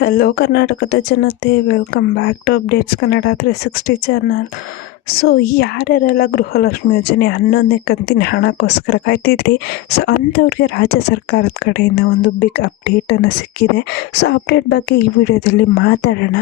Hello ಕರ್ನಾಟಕದ ಜನತೆ, welcome back to updates Kannada 360 channel. So ಯಾರ್ಯಾರೆಲ್ಲ ಗೃಹಲಕ್ಷ್ಮಿ ಯೋಜನೆ 11ನೇ ಕಂತಿನ ಹಣಕ್ಕೋಸ್ಕರ ಕಾಯ್ತಿದ್ರಿ, ಸೊ ಅಂಥವ್ರಿಗೆ ರಾಜ್ಯ ಸರ್ಕಾರದ ಕಡೆಯಿಂದ ಒಂದು ಬಿಗ್ ಅಪ್ಡೇಟನ್ನು ಸಿಕ್ಕಿದೆ. ಸೊ ಅಪ್ಡೇಟ್ ಬಗ್ಗೆ ಈ ವಿಡಿಯೋದಲ್ಲಿ ಮಾತಾಡೋಣ.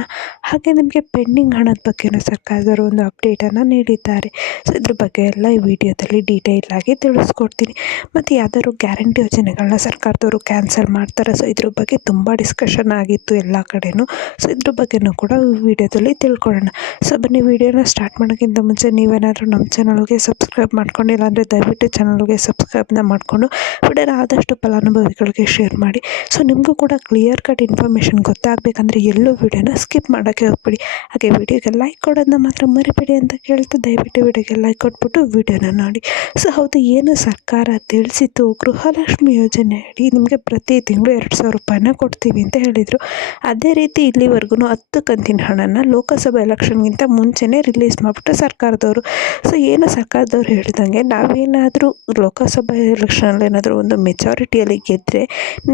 ಹಾಗೆ ನಿಮಗೆ ಪೆಂಡಿಂಗ್ ಹಣದ ಬಗ್ಗೆನೂ ಸರ್ಕಾರದವರು ಒಂದು ಅಪ್ಡೇಟನ್ನು ನೀಡಿದ್ದಾರೆ. ಸೊ ಇದ್ರ ಬಗ್ಗೆ ಎಲ್ಲ ಈ ವಿಡಿಯೋದಲ್ಲಿ ಡೀಟೇಲ್ ಆಗಿ ತಿಳಿಸ್ಕೊಡ್ತೀನಿ. ಮತ್ತು ಯಾವ್ದಾದ್ರು ಗ್ಯಾರಂಟಿ ಯೋಜನೆಗಳನ್ನ ಸರ್ಕಾರದವರು ಕ್ಯಾನ್ಸಲ್ ಮಾಡ್ತಾರೆ. ಸೊ ಇದ್ರ ಬಗ್ಗೆ ತುಂಬ ಡಿಸ್ಕಷನ್ ಆಗಿತ್ತು ಎಲ್ಲ ಕಡೆನೂ. ಸೊ ಇದ್ರ ಬಗ್ಗೆನೂ ಕೂಡ ಈ ವಿಡಿಯೋದಲ್ಲಿ ತಿಳ್ಕೊಳ್ಳೋಣ. ಸೊ ಬನ್ನಿ, ವಿಡಿಯೋನ ಸ್ಟಾರ್ಟ್ ಮಾಡೋಕ್ಕಿಂತ ಮುಂಚೆ ನೀವೇನಾದರೂ ನಮ್ಮ ಚಾನಲ್ಗೆ ಸಬ್ಸ್ಕ್ರೈಬ್ ಮಾಡ್ಕೊಂಡಿಲ್ಲ ಅಂದರೆ ದಯವಿಟ್ಟು ಚಾನಲ್ಗೆ ಸಬ್ಸ್ಕ್ರೈಬ್ನ ಮಾಡಿಕೊಂಡು ವಿಡಿಯೋನ ಆದಷ್ಟು ಫಲಾನುಭವಿಗಳಿಗೆ ಶೇರ್ ಮಾಡಿ. ಸೊ ನಿಮಗೂ ಕೂಡ ಕ್ಲಿಯರ್ ಕಟ್ ಇನ್ಫಾರ್ಮೇಷನ್ ಗೊತ್ತಾಗಬೇಕಂದ್ರೆ ಎಲ್ಲೂ ವಿಡಿಯೋನ ಸ್ಕಿಪ್ ಮಾಡೋಕ್ಕೆ ಹೋಗ್ಬಿಡಿ. ಹಾಗೆ ವಿಡಿಯೋಗೆ ಲೈಕ್ ಕೊಡೋದನ್ನ ಮಾತ್ರ ಮರಿಬೇಡಿ ಅಂತ ಕೇಳ್ತು. ದಯವಿಟ್ಟು ವಿಡಿಯೋಗೆ ಲೈಕ್ ಕೊಟ್ಬಿಟ್ಟು ವಿಡಿಯೋನ ನೋಡಿ. ಸೊ ಹೌದು, ಏನು ಸರ್ಕಾರ ತಿಳಿಸಿತು, ಗೃಹಲಕ್ಷ್ಮಿ ಯೋಜನೆ ಅಡಿ ನಿಮಗೆ ಪ್ರತಿ ತಿಂಗಳು 2,000 ರೂಪಾಯಿನ ಕೊಡ್ತೀವಿ ಅಂತ ಹೇಳಿದರು. ಅದೇ ರೀತಿ ಇಲ್ಲಿವರೆಗೂ 10 ಕಂತಿನ ಹಣನ ಲೋಕಸಭಾ ಎಲೆಕ್ಷನ್ಗಿಂತ ಮುಂಚೆನೇ ರಿಲೀಸ್ ಮಾಡಿಬಿಟ್ಟು ಸರ್ಕಾರದವರು. ಸೊ ಏನು ಸರ್ಕಾರದವ್ರು ಹೇಳಿದಂಗೆ ನಾವೇನಾದರೂ ಲೋಕಸಭಾ ಎಲೆಕ್ಷನಲ್ಲಿ ಏನಾದರೂ ಒಂದು ಮೆಜಾರಿಟಿಯಲ್ಲಿ ಗೆದ್ದರೆ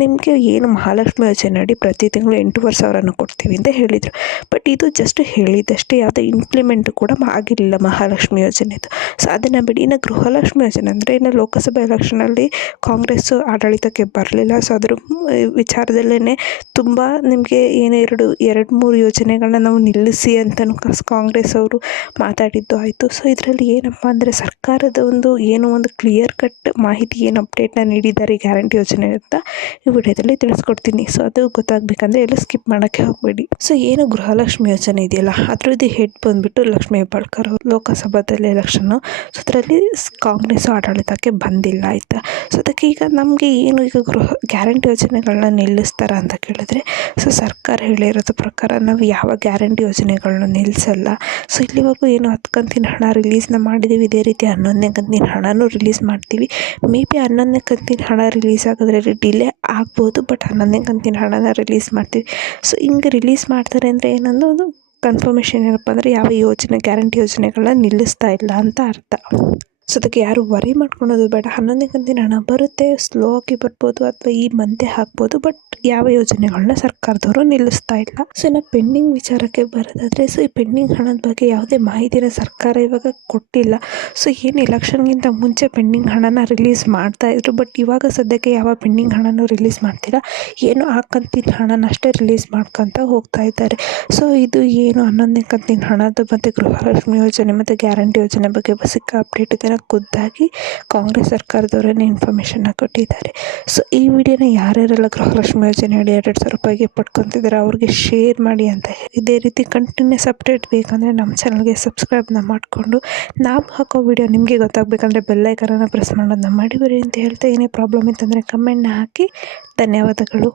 ನಿಮಗೆ ಏನು ಮಹಾಲಕ್ಷ್ಮಿ ಯೋಜನೆ ಅಡಿ ಪ್ರತಿ ತಿಂಗಳು 8,500 ಕೊಡ್ತೀವಿ ಅಂತ ಹೇಳಿದರು. ಬಟ್ ಇದು ಜಸ್ಟ್ ಹೇಳಿದಷ್ಟೇ, ಯಾವುದೇ ಇಂಪ್ಲಿಮೆಂಟ್ ಕೂಡ ಆಗಿರಲಿಲ್ಲ ಮಹಾಲಕ್ಷ್ಮಿ ಯೋಜನೆದು. ಸೊ ಅದನ್ನು ಬಿಡಿ, ಇನ್ನು ಗೃಹಲಕ್ಷ್ಮಿ ಯೋಜನೆ ಅಂದರೆ ಇನ್ನು ಲೋಕಸಭಾ ಎಲೆಕ್ಷನಲ್ಲಿ ಕಾಂಗ್ರೆಸ್ಸು ಆಡಳಿತಕ್ಕೆ ಬರಲಿಲ್ಲ. ಸೊ ಅದ್ರ ವಿಚಾರದಲ್ಲೇ ತುಂಬ ನಿಮಗೆ ಏನು 2-3 ಯೋಜನೆಗಳನ್ನ ನಾವು ನಿಲ್ಲಿಸಿ ಅಂತಲೂ ಕಾಂಗ್ರೆಸ್ ಅವರು ಮಾತಾಡಿದ್ದು ಆಯಿತು. ಸೊ ಇದರಲ್ಲಿ ಏನಪ್ಪ ಅಂದರೆ ಸರ್ಕಾರದ ಒಂದು ಕ್ಲಿಯರ್ ಕಟ್ ಮಾಹಿತಿ, ಏನು ಅಪ್ಡೇಟ್ನ ನೀಡಿದ್ದಾರೆ ಗ್ಯಾರಂಟಿ ಯೋಜನೆ ಅಂತ ಈ ವಿಡಿಯೋದಲ್ಲಿ ತಿಳಿಸ್ಕೊಡ್ತೀನಿ. ಸೊ ಅದು ಗೊತ್ತಾಗಬೇಕಂದ್ರೆ ಎಲ್ಲ ಸ್ಕಿಪ್ ಮಾಡೋಕ್ಕೆ ಹೋಗಬೇಡಿ. ಸೊ ಏನು ಗೃಹಲಕ್ಷ್ಮಿ ಯೋಜನೆ ಇದೆಯಲ್ಲ, ಅದರದ್ದು ಹೆಡ್ ಬಂದುಬಿಟ್ಟು ಲಕ್ಷ್ಮೀ ಹೆಬ್ಬಾಳ್ಕರ್ ಅವರು. ಲೋಕಸಭಾದಲ್ಲಿ ಎಲೆಕ್ಷನ್ನು, ಸೊ ಅದರಲ್ಲಿ ಕಾಂಗ್ರೆಸ್ ಆಡಳಿತಕ್ಕೆ ಬಂದಿಲ್ಲ, ಆಯಿತಾ. ಸೊ ಅದಕ್ಕೆ ಈಗ ನಮಗೆ ಏನು ಈಗ ಗ್ಯಾರಂಟಿ ಯೋಜನೆಗಳನ್ನ ನಿಲ್ಲಿಸ್ತಾರ ಅಂತ ಕೇಳಿದ್ರೆ, ಸೊ ಸರ್ಕಾರ ಹೇಳಿರೋದ್ರ ಪ್ರಕಾರ ನಾವು ಯಾವ ಗ್ಯಾರಂಟಿ ಯೋಜನೆಗಳನ್ನ ನಿಲ್ಲಿಸಲ್ಲ. ಸೊ ಇಲ್ಲಿವರೆಗೂ ಏನು 10 ಕಂತಿನ ಹಣ ರಿಲೀಸ್ನ ಮಾಡಿದ್ದೀವಿ, ಇದೇ ರೀತಿ 11ನೇ ಕಂತಿನ ಹಣನೂ ರಿಲೀಸ್ ಮಾಡ್ತೀವಿ. ಮೇ ಬಿ 11ನೇ ಕಂತಿನ ಹಣ ರಿಲೀಸ್ ಆಗೋದ್ರಲ್ಲಿ ಡಿಲೇ ಆಗ್ಬೋದು, ಬಟ್ 11ನೇ ಕಂತಿನ ಹಣನ ರಿಲೀಸ್ ಮಾಡ್ತೀವಿ. ಸೊ ಹಿಂಗೆ ರಿಲೀಸ್ ಮಾಡ್ತಾರೆ ಅಂದರೆ ಏನಂದ್ರೆ ಒಂದು ಕನ್ಫರ್ಮೇಷನ್ ಏನಪ್ಪ ಅಂದರೆ ಯಾವ ಯೋಜನೆ ಗ್ಯಾರಂಟಿ ಯೋಜನೆಗಳನ್ನ ನಿಲ್ಲಿಸ್ತಾ ಇಲ್ಲ ಅಂತ ಅರ್ಥ. ಸೊ ಅದಕ್ಕೆ ಯಾರು ವರಿ ಮಾಡ್ಕೊಳೋದು ಬೇಡ. 11ನೇ ಕಂತಿನ ಹಣ ಬರುತ್ತೆ, ಸ್ಲೋ ಆಗಿ ಬರ್ಬೋದು ಅಥವಾ ಈ ಮಂತೆ ಹಾಕ್ಬೋದು, ಬಟ್ ಯಾವ ಯೋಜನೆಗಳನ್ನ ಸರ್ಕಾರದವರು ನಿಲ್ಲಿಸ್ತಾ ಇಲ್ಲ. ಸೊ ಇನ್ನು ಪೆಂಡಿಂಗ್ ವಿಚಾರಕ್ಕೆ ಬರೋದಾದರೆ, ಸೊ ಈ ಪೆಂಡಿಂಗ್ ಹಣದ ಬಗ್ಗೆ ಯಾವುದೇ ಮಾಹಿತಿನ ಸರ್ಕಾರ ಇವಾಗ ಕೊಟ್ಟಿಲ್ಲ. ಸೊ ಏನು ಎಲೆಕ್ಷನ್ಗಿಂತ ಮುಂಚೆ ಪೆಂಡಿಂಗ್ ಹಣನ ರಿಲೀಸ್ ಮಾಡ್ತಾಯಿದ್ರು, ಬಟ್ ಇವಾಗ ಸದ್ಯಕ್ಕೆ ಯಾವ ಪೆಂಡಿಂಗ್ ಹಣನೂ ರಿಲೀಸ್ ಮಾಡ್ತಿಲ್ಲ. ಏನು ಆ ಕಂತಿನ ಹಣನ ಅಷ್ಟೇ ರಿಲೀಸ್ ಮಾಡ್ಕೊತ ಹೋಗ್ತಾ ಇದ್ದಾರೆ. ಸೊ ಇದು ಏನು 11ನೇ ಕಂತಿನ ಹಣದ ಮತ್ತು ಗೃಹಲಕ್ಷ್ಮಿ ಯೋಜನೆ ಮತ್ತು ಗ್ಯಾರಂಟಿ ಯೋಜನೆ ಬಗ್ಗೆ ಸಿಕ್ಕ ಅಪ್ಡೇಟ್ ಇದೆ. ಖುದ್ದಾಗಿ ಕಾಂಗ್ರೆಸ್ ಸರ್ಕಾರದವರನ್ನೇ ಇನ್ಫಾರ್ಮೇಷನ್ನ ಕೊಟ್ಟಿದ್ದಾರೆ. ಸೊ ಈ ವಿಡಿಯೋನ ಯಾರ್ಯಾರೆಲ್ಲ ಗೃಹಲಕ್ಷ್ಮಿ ಯೋಜನೆ ಅಡಿ 2,000 ರೂಪಾಯಿಗೆ ಪಡ್ಕೊತಿದ್ದಾರೆ ಅವ್ರಿಗೆ ಶೇರ್ ಮಾಡಿ ಅಂತ ಹೇಳಿ. ಇದೇ ರೀತಿ ಕಂಟಿನ್ಯೂಸ್ ಅಪ್ಡೇಟ್ ಬೇಕಂದರೆ ನಮ್ಮ ಚಾನಲ್ಗೆ ಸಬ್ಸ್ಕ್ರೈಬ್ನ ಮಾಡಿಕೊಂಡು ನಾವು ಹಾಕೋ ವಿಡಿಯೋ ನಿಮಗೆ ಗೊತ್ತಾಗಬೇಕಂದ್ರೆ ಬೆಲ್ಲೈಕನನ್ನು ಪ್ರೆಸ್ ಮಾಡೋದನ್ನ ಮಾಡಿಬಿಡಿ ಅಂತ ಹೇಳ್ತಾ, ಏನೇ ಪ್ರಾಬ್ಲಮ್ ಇತ್ತಂದರೆ ಕಮೆಂಟ್ನ ಹಾಕಿ. ಧನ್ಯವಾದಗಳು.